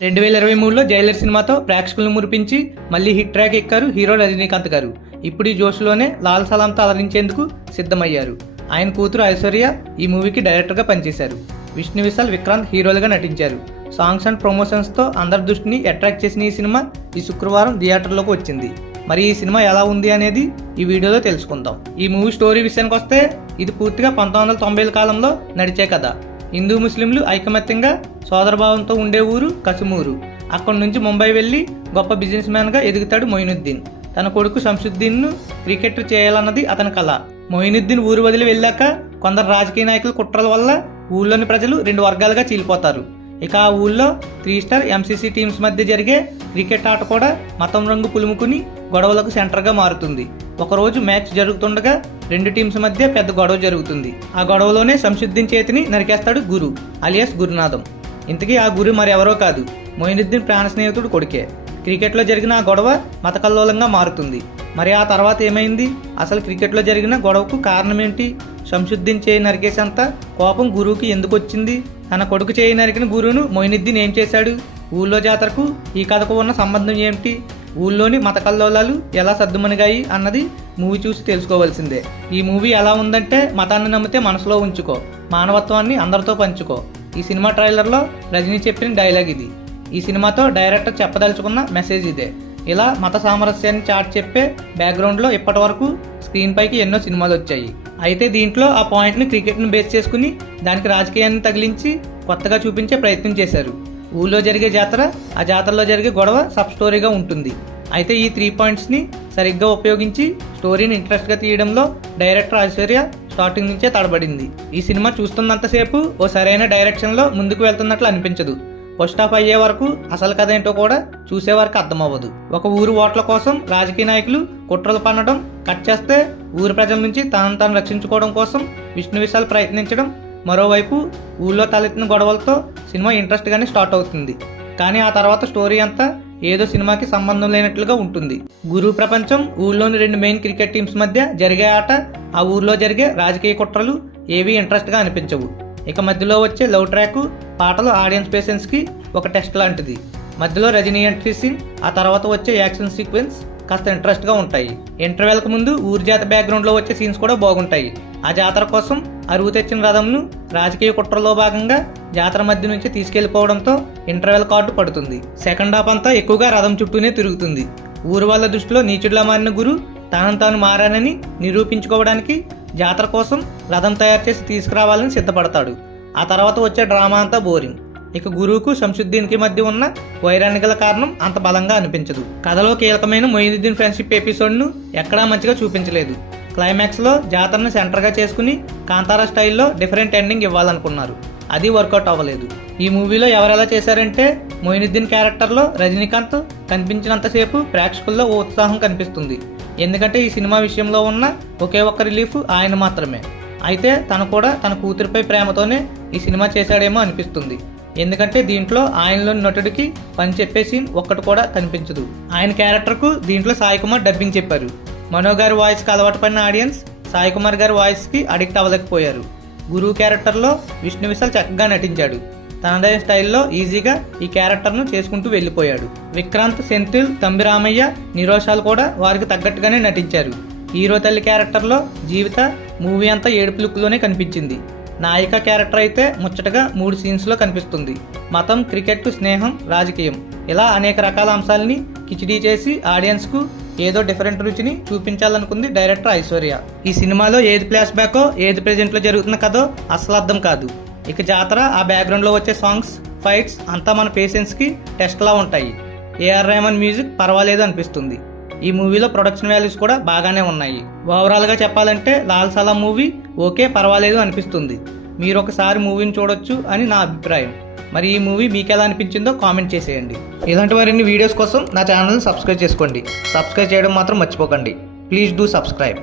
2023లో Jailer సినిమాతో ప్రేక్షకులను మురిపించి మళ్ళీ హిట్ ట్రాక్ ఎక్కారు హీరో రజనీకాంత్ గారు. ఇప్పుడు ఈ జోష్లోనే లాల్ సలాంతో అలరించేందుకు సిద్ధమయ్యారు. ఆయన కూతురు ఐశ్వర్య ఈ మూవీకి డైరెక్టర్గా పనిచేశారు. విష్ణు విశాల్, విక్రాంత్ హీరోలుగా నటించారు. సాంగ్స్ అండ్ ప్రమోషన్స్తో అందరి దృష్టిని అట్రాక్ట్ చేసిన ఈ సినిమా ఈ శుక్రవారం థియేటర్లోకి వచ్చింది. మరి ఈ సినిమా ఎలా ఉంది అనేది ఈ వీడియోలో తెలుసుకుందాం. ఈ మూవీ స్టోరీ విషయానికి వస్తే ఇది పూర్తిగా 1990ల కాలంలో నడిచే కథ. హిందూ ముస్లింలు ఐకమత్యంగా సోదరభావంతో ఉండే ఊరు కసుమూరు. అక్కడి నుంచి ముంబై వెళ్లి గొప్ప బిజినెస్ మ్యాన్గా ఎదుగుతాడు మొయినుద్దీన్. తన కొడుకు శంసుద్దీన్ను క్రికెటర్ చేయాలన్నది అతని కళ. మొయినుద్దీన్ ఊరు వదిలి వెళ్ళాక కొందరు రాజకీయ నాయకుల కుట్రల వల్ల ఊళ్ళోని ప్రజలు 2 వర్గాలుగా చీలిపోతారు. ఇక ఆ ఊళ్ళో 3 స్టార్ ఎంసీసీ టీమ్స్ మధ్య జరిగే క్రికెట్ ఆట కూడా మతం రంగు పులుముకుని గొడవలకు సెంటర్గా మారుతుంది. ఒకరోజు మ్యాచ్ జరుగుతుండగా 2 టీమ్స్ మధ్య పెద్ద గొడవ జరుగుతుంది. ఆ గొడవలోనే శంసుద్దీన్ చేతిని నరికేస్తాడు గురు అలియాస్ గురునాథం. ఇంతకీ ఆ గురు మరెవరో కాదు, మొయినుద్దీన్ ప్రాణ స్నేహితుడు కొడుకే. క్రికెట్లో జరిగిన ఆ గొడవ మతకల్లోలంగా మారుతుంది. మరి ఆ తర్వాత ఏమైంది? అసలు క్రికెట్లో జరిగిన గొడవకు కారణం ఏంటి? శంసుద్దీన్ చేయి నరికేసేంత కోపం గురువుకి ఎందుకు వచ్చింది? తన కొడుకు చేయి నరికిన గురువును మొయినుద్దీన్ ఏం చేశాడు? ఊళ్ళో జాతరకు ఈ కథకు ఉన్న సంబంధం ఏమిటి? ఊళ్ళోని మత కల్లోలాలు ఎలా సర్దుమణిగాయి అన్నది మూవీ చూసి తెలుసుకోవాల్సిందే. ఈ మూవీ ఎలా ఉందంటే, మతాన్ని నమ్మితే మనసులో ఉంచుకో, మానవత్వాన్ని అందరితో పంచుకో. ఈ సినిమా ట్రైలర్లో రజనీ చెప్పిన డైలాగ్ ఇది. ఈ సినిమాతో డైరెక్టర్ చెప్పదలుచుకున్న మెసేజ్ ఇదే. ఇలా మత సామరస్యాన్ని చాటి చెప్పే బ్యాక్గ్రౌండ్లో ఇప్పటి వరకు స్క్రీన్ పైకి ఎన్నో సినిమాలు వచ్చాయి. అయితే దీంట్లో ఆ పాయింట్ని క్రికెట్ను బేస్ చేసుకుని దానికి రాజకీయాన్ని తగిలించి కొత్తగా చూపించే ప్రయత్నం చేశారు. ఊళ్ళో జరిగే జాతర, ఆ జాతరలో జరిగే గొడవ సబ్ స్టోరీగా ఉంటుంది. అయితే ఈ 3 పాయింట్స్ని సరిగ్గా ఉపయోగించి స్టోరీని ఇంట్రెస్ట్గా తీయడంలో డైరెక్టర్ ఐశ్వర్య స్టార్టింగ్ నుంచే తడబడింది. ఈ సినిమా చూస్తున్నంతసేపు ఓ సరైన డైరెక్షన్లో ముందుకు వెళ్తున్నట్లు అనిపించదు. ఫస్ట్ హాఫ్ అయ్యే వరకు అసలు కథ ఏంటో కూడా చూసేవారికి అర్థమవ్వదు. ఒక ఊరు ఓట్ల కోసం రాజకీయ నాయకులు కుట్రలు పన్నడం కట్ చేస్తే, ఊరి ప్రజల నుంచి తనను తాను రక్షించుకోవడం కోసం విష్ణు విశాల్ ప్రయత్నించడం, మరోవైపు ఊళ్ళో తలెత్తిన గొడవలతో సినిమా ఇంట్రెస్ట్గానే స్టార్ట్ అవుతుంది. కానీ ఆ తర్వాత స్టోరీ అంతా ఏదో సినిమాకి సంబంధం లేనట్లుగా ఉంటుంది. గురు ప్రపంచం, ఊళ్ళోని 2 మెయిన్ క్రికెట్ టీమ్స్ మధ్య జరిగే ఆట, ఆ ఊర్లో జరిగే రాజకీయ కుట్రలు ఏవీ ఇంట్రెస్ట్గా అనిపించవు. ఇక మధ్యలో వచ్చే లవ్ ట్రాక్, పాటలు ఆడియన్స్ పేషెన్స్కి ఒక టెస్ట్ లాంటిది. మధ్యలో రజనీ ఎంట్రీ సీన్, ఆ తర్వాత వచ్చే యాక్షన్ సీక్వెన్స్ కాస్త ఇంట్రెస్ట్గా ఉంటాయి. ఇంటర్వెల్కి ముందు ఊరి జాతర బ్యాక్గ్రౌండ్లో వచ్చే సీన్స్ కూడా బాగుంటాయి. ఆ జాతర కోసం అరువు తెచ్చిన రథంను రాజకీయ కుట్రలో భాగంగా జాతర మధ్య నుంచి తీసుకెళ్లిపోవడంతో ఇంటర్వెల్ కార్డు పడుతుంది. సెకండ్ హాఫ్ అంతా ఎక్కువగా రథం చుట్టూనే తిరుగుతుంది. ఊరు వాళ్ళ దృష్టిలో నీచుడిలా మారిన గురు తనను తాను మారానని నిరూపించుకోవడానికి జాతర కోసం రథం తయారు చేసి తీసుకురావాలని సిద్ధపడతాడు. ఆ తర్వాత వచ్చే డ్రామా అంతా బోరింగ్. ఇక గురువుకు శంసుద్దీన్కి మధ్య ఉన్న వైరానికి గల కారణం అంత బలంగా అనిపించదు. కథలో కీలకమైన మొయినుద్దీన్ ఫ్రెండ్షిప్ ఎపిసోడ్ను ఎక్కడా మంచిగా చూపించలేదు. క్లైమాక్స్లో జాతరను సెంటర్గా చేసుకుని కాంతారా స్టైల్లో డిఫరెంట్ ఎండింగ్ ఇవ్వాలనుకున్నారు. అది వర్కౌట్ అవ్వలేదు. ఈ మూవీలో ఎవరెలా చేశారంటే, మొయినుద్దీన్ క్యారెక్టర్లో రజనీకాంత్ కనిపించినంతసేపు ప్రేక్షకుల్లో ఓ ఉత్సాహం కనిపిస్తుంది. ఎందుకంటే ఈ సినిమా విషయంలో ఉన్న ఒకే ఒక్క రిలీఫ్ ఆయన మాత్రమే. అయితే తను కూడా తన కూతురిపై ప్రేమతోనే ఈ సినిమా చేశాడేమో అనిపిస్తుంది. ఎందుకంటే దీంట్లో ఆయనలోని నటుడికి పని చెప్పే సీన్ ఒక్కటి కూడా కనిపించదు. ఆయన క్యారెక్టర్కు దీంట్లో సాయి కుమార్ డబ్బింగ్ చెప్పారు. మనో గారి వాయిస్కి అలవాటు పడిన ఆడియన్స్ సాయి కుమార్ గారి వాయిస్కి అడిక్ట్ అవ్వలేకపోయారు. గురువు క్యారెక్టర్లో విష్ణు విశాల్ చక్కగా నటించాడు. తనదైన స్టైల్లో ఈజీగా ఈ క్యారెక్టర్ను చేసుకుంటూ వెళ్ళిపోయాడు. విక్రాంత్, సెంథిల్, తంబి రామయ్య, నిరోషాలు కూడా వారికి తగ్గట్టుగానే నటించారు. హీరో తల్లి క్యారెక్టర్లో జీవిత మూవీ అంతా ఏడుపు లుక్లోనే కనిపించింది. నాయిక క్యారెక్టర్ అయితే ముచ్చటగా 3 సీన్స్లో కనిపిస్తుంది. మతం, క్రికెట్, స్నేహం, రాజకీయం ఇలా అనేక రకాల అంశాలని కిచిడీ చేసి ఆడియన్స్కు ఏదో డిఫరెంట్ రుచిని చూపించాలనుకుంది డైరెక్టర్ ఐశ్వర్య. ఈ సినిమాలో ఏది ఫ్లాష్ బ్యాకో, ఏది ప్రెజెంట్లో జరుగుతున్న కథో అసలు అర్థం కాదు. ఇక జాతర, ఆ బ్యాక్గ్రౌండ్లో వచ్చే సాంగ్స్, ఫైట్స్ అంతా మన పేషెన్స్కి టెస్ట్లా ఉంటాయి. ఏఆర్ రెహమాన్ మ్యూజిక్ పర్వాలేదు అనిపిస్తుంది. ఈ మూవీలో ప్రొడక్షన్ వాల్యూస్ కూడా బాగానే ఉన్నాయి. ఓవరాల్గా చెప్పాలంటే లాల్ సలాం మూవీ ఓకే, పర్వాలేదు అనిపిస్తుంది. మీరు ఒకసారి మూవీని చూడొచ్చు అని నా అభిప్రాయం. మరి ఈ మూవీ మీకు ఎలా అనిపించిందో కామెంట్ చేసేయండి. ఇలాంటి మరిన్ని వీడియోస్ కోసం నా ఛానల్ని సబ్స్క్రైబ్ చేసుకోండి. సబ్స్క్రైబ్ చేయడం మాత్రం మర్చిపోకండి. Please do subscribe.